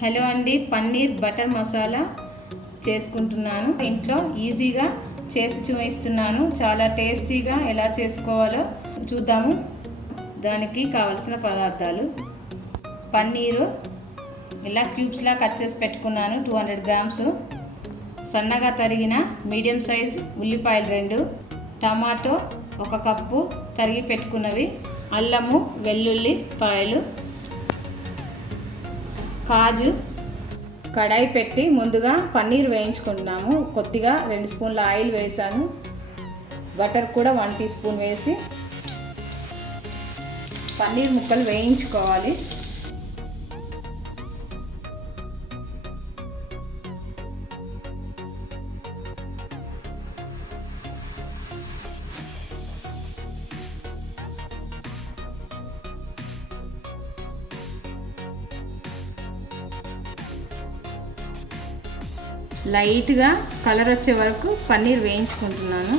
Hello అండి, paneer butter masala చేసుకుంటున్నాను. ఇంట్లో ఈజీగా చేసి చూపిస్తున్నాను. చాలా టేస్టీగా ఎలా చేసుకోవాలో చూద్దాము. దానికి కావలసిన పదార్థాలు: పన్నీరు ఇలా క్యూబ్స్లా కట్ చేసి పెట్టుకున్నాను 200 గ్రామ్స్, సన్నగా తరిగిన మీడియం సైజ్ ఉల్లిపాయలు 2, టమాటో 1 కప్పు తరిగి పెట్టుకున్నవి, అల్లము వెల్లుల్లి పాయలు, కాజు. కడాయి పెట్టి ముందుగా పన్నీర్ వేయించుకుంటున్నాము. కొద్దిగా 2 స్పూన్ల ఆయిల్ వేసాను. బటర్ కూడా 1 టీ స్పూన్ వేసి పన్నీర్ ముక్కలు వేయించుకోవాలి. లైట్గా కలర్ వచ్చే వరకు పన్నీర్ వేయించుకుంటున్నాను.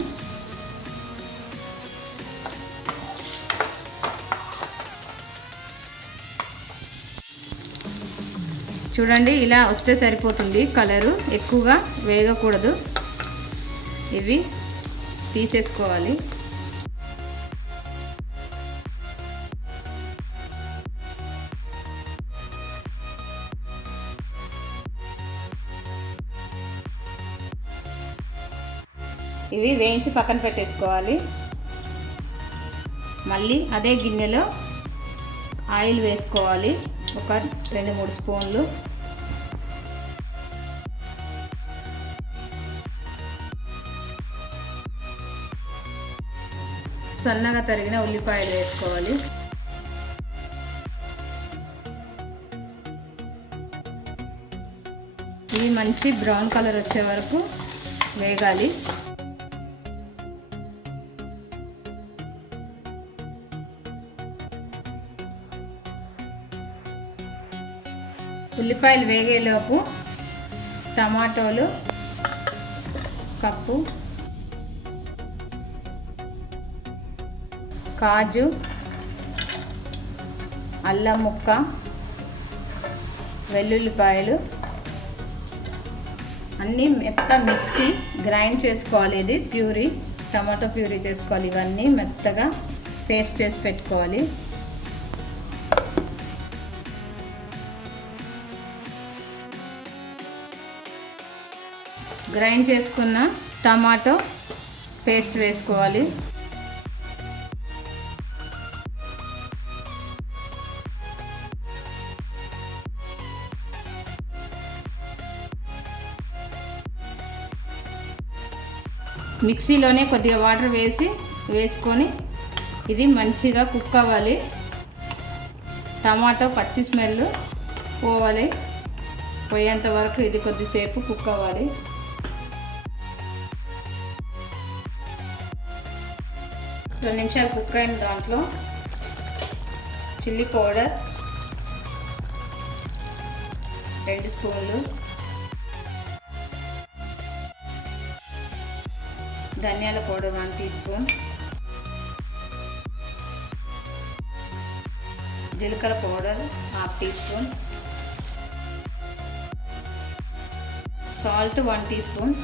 చూడండి, ఇలా వస్తే సరిపోతుంది. కలరు ఎక్కువగా వేగకూడదు. ఇవి తీసేసుకోవాలి. ఇవి వేయించి పక్కన పెట్టేసుకోవాలి. మళ్ళీ అదే గిన్నెలో ఆయిల్ వేసుకోవాలి, ఒక 2-3 స్పూన్లు. సన్నగా తరిగిన ఉల్లిపాయలు వేసుకోవాలి. ఇవి మంచి బ్రౌన్ కలర్ వచ్చే వరకు వేగాలి. ఉల్లిపాయలు వేగేలోపు టమాటోలు 1 కప్పు, కాజు, అల్లం ముక్క, వెల్లుల్లిపాయలు అన్నీ మెత్తగా మిక్సీ గ్రైండ్ చేసుకోవాలి. ఇది ప్యూరీ, టమాటో ప్యూరీ చేసుకోవాలి. ఇవన్నీ మెత్తగా పేస్ట్ చేసి పెట్టుకోవాలి. గ్రైండ్ చేసుకున్న టమాటో పేస్ట్ వేసుకోవాలి. మిక్సీలోనే కొద్దిగా వాటర్ వేసుకొని ఇది మంచిగా కుక్ అవ్వాలి. టమాటో పచ్చి స్మెల్ పోవాలి. పోయేంత వరకు ఇది కొద్దిసేపు కుక్ అవ్వాలి. 2 నిమిషాలు కుక్ అయిన దాంట్లో చిల్లీ పౌడర్ 2 స్పూన్లు, ధనియాల పౌడర్ 1 టీ స్పూన్, జీలకర్ర powder 1/2 tea spoon, salt 1 tea spoon,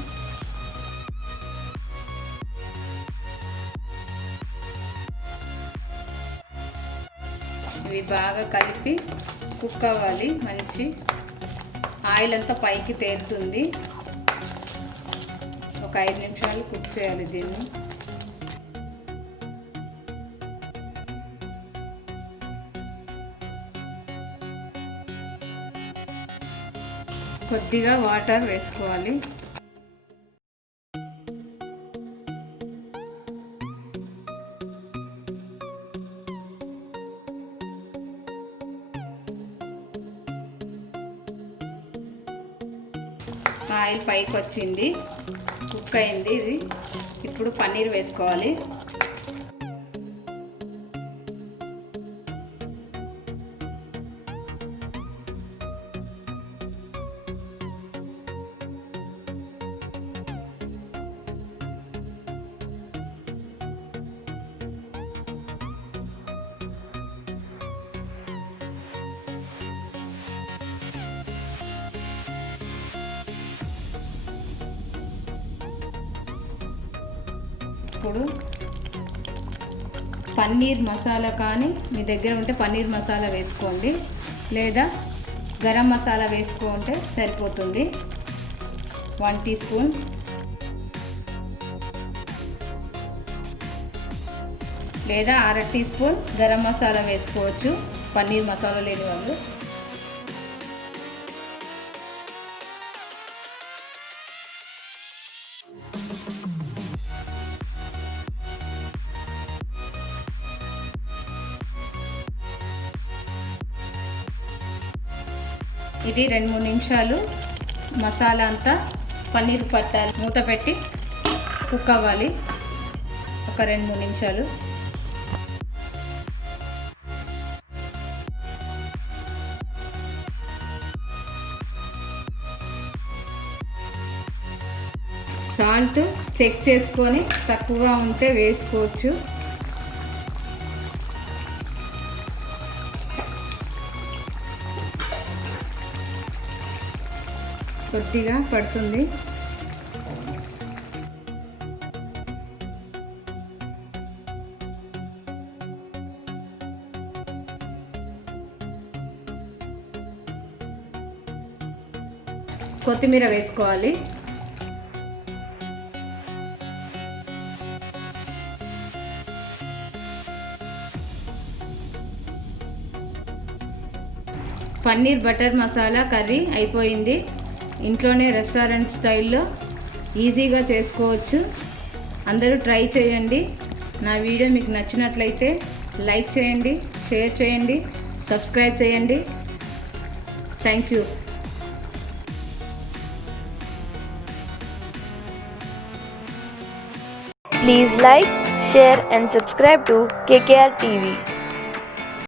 ఇవి బాగా కలిపి కుక్ అవ్వాలి. మంచి ఆయిల్ అంతా పైకి తేలుతుంది. ఒక 5 నిమిషాలు కుక్ చేయాలి దీన్ని. కొద్దిగా వాటర్ వేసుకోవాలి. ఆయిల్ పైకి వచ్చింది, కుక్ అయింది. ఇది ఇప్పుడు పన్నీర్ వేసుకోవాలి. ఇప్పుడు పన్నీర్ మసాలా కానీ మీ దగ్గర ఉంటే పన్నీర్ మసాలా వేసుకోండి, లేదా గరం మసాలా వేసుకుంటే సరిపోతుంది. 1 టీ స్పూన్, లేదా 1/2 టీ స్పూన్ గరం మసాలా వేసుకోవచ్చు పన్నీర్ మసాలా లేని వాళ్ళు. ఇది 2-3 నిమిషాలు మసాలా అంతా పన్నీర్ పట్టాలి. మూత పెట్టి కుక్ అవ్వాలి ఒక 2-3 నిమిషాలు. సాల్ట్ చెక్ చేసుకొని తక్కువగా ఉంటే వేసుకోవచ్చు. కొద్దిగా పడుతుంది. కొత్తిమీర వేసుకోవాలి. పన్నీర్ బటర్ మసాలా కర్రీ అయిపోయింది. ఇంట్లోనే రెస్టారెంట్ స్టైల్లో ఈజీగా చేసుకోవచ్చు. అందరూ ట్రై చేయండి. నా వీడియో మీకు నచ్చినట్లయితే లైక్ చేయండి, షేర్ చేయండి, సబ్స్క్రైబ్ చేయండి. Thank you. Please like, share and subscribe to KKRtv.